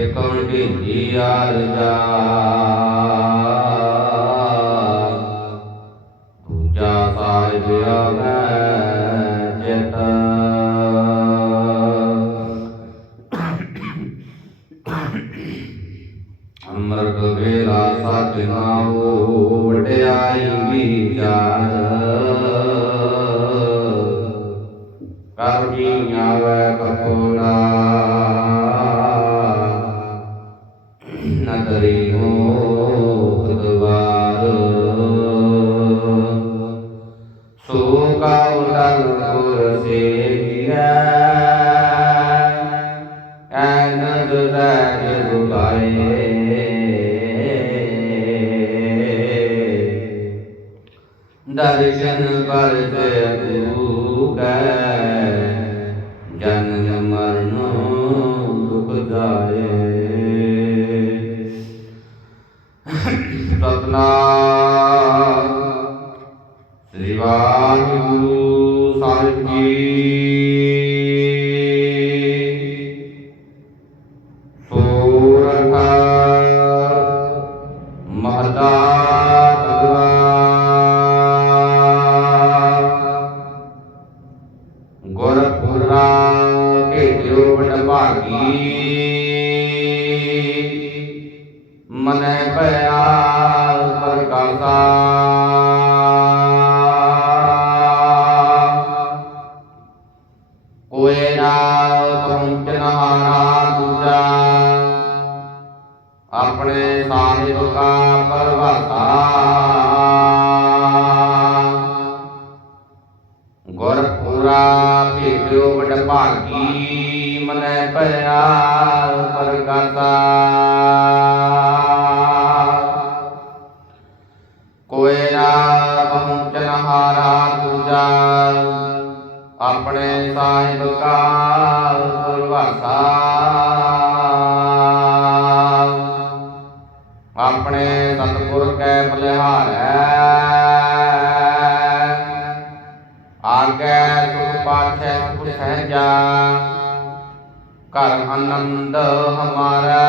के कौंडी दियार जा पूजा साहिब चेत अमृत वेला सत नाओट आएँगी चार कर्मी आवे कपो दर्शन करते जन्म मरनो दुख जाए। श्रीवान गुरु ਆਪਣੇ ਸਾਹਿਬ ਕਾ ਪਰਵਾਤਾ ਗੁਰਪੁਰਾ ਭੇਜਿਓ ਬੜ ਭਾਗੀ, ਮਨੈ ਭਇਆ ਪ੍ਰਕਾਸ਼ਾ ਕੋਏ ਨਾ ਪਹੁੰਚਨ ਹਾਰਾ ਦੂਜਾ, ਆਪਣੇ ਸਾਹਿਬ ਕਾ ਪਰਵਾਸਾ। ਆਪਣੇ ਸਤਿਗੁਰ ਕੈ ਬਲਿਹਾਰੈ ਆਗੇ ਸੁਖ ਪਾਛੈ ਸੁਖ ਸਹਿਜਾ। ਘਰ ਆਨੰਦ ਹਮਾਰਾ।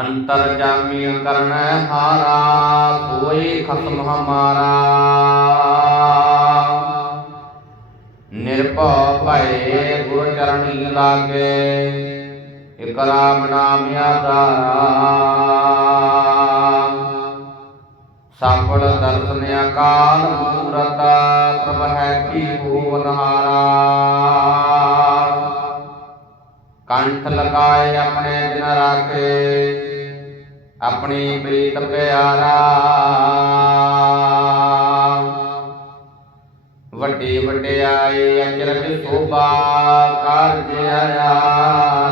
ਅੰਤਰ ਜਾਮੀ ਕਰਨ ਹਾਰਾ, ਕੋਈ ਖਸਮ ਹਮਾਰਾ। ਨਿਰਭਉ ਭਏ ਗੁਰ ਚਰਣੀ ਲਾਗੇ, ਇਕ ਰਾਮ ਨਾਮ ਆਧਾਰਾ ਸਫਲ ਦਰਸ਼ਨ ਅਕਾਲ ਮੂਰਤ ਪ੍ਰਭ ਹੈ ਕੀ ਭੂਵਨਹਾਰਾ ਕੰਠ ਲਗਾਏ ਆਪਣੇ ਦਿਨ ਰਾਖੇ, ਆਪਣੀ ਪ੍ਰੀਤ ਪਿਆਰਾ। ਵੱਡੀ ਵਡਿਆਈ ਅਚਰਜ ਸੋਭਾ ਕਾਰਜ ਆਇਆ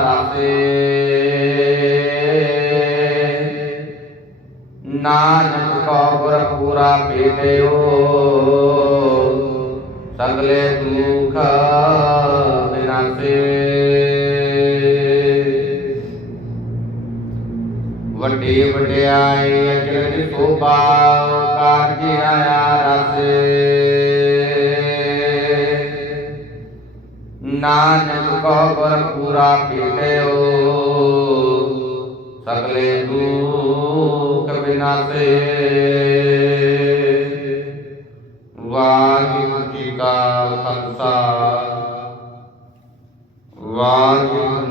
ਰਾਸੇ ਨਾਨਕ ਕੋ ਗੁਰ ਪੂਰਾ ਪੀਟਿਓ ਸਗਲੇ ਦੁਖ ਵਿਨਾਸੇ ਵੱਡੀ ਵਡਿਆਈ ਅਚਰਜ ਸੋਭਾ ਕਾਰਜ ਆਇਆ ਰਾਸੇ नानक गौबर पूरा पीटयो सगले दुख विनाशे। वाहिगुरु जी का खालसा वाहिगुरु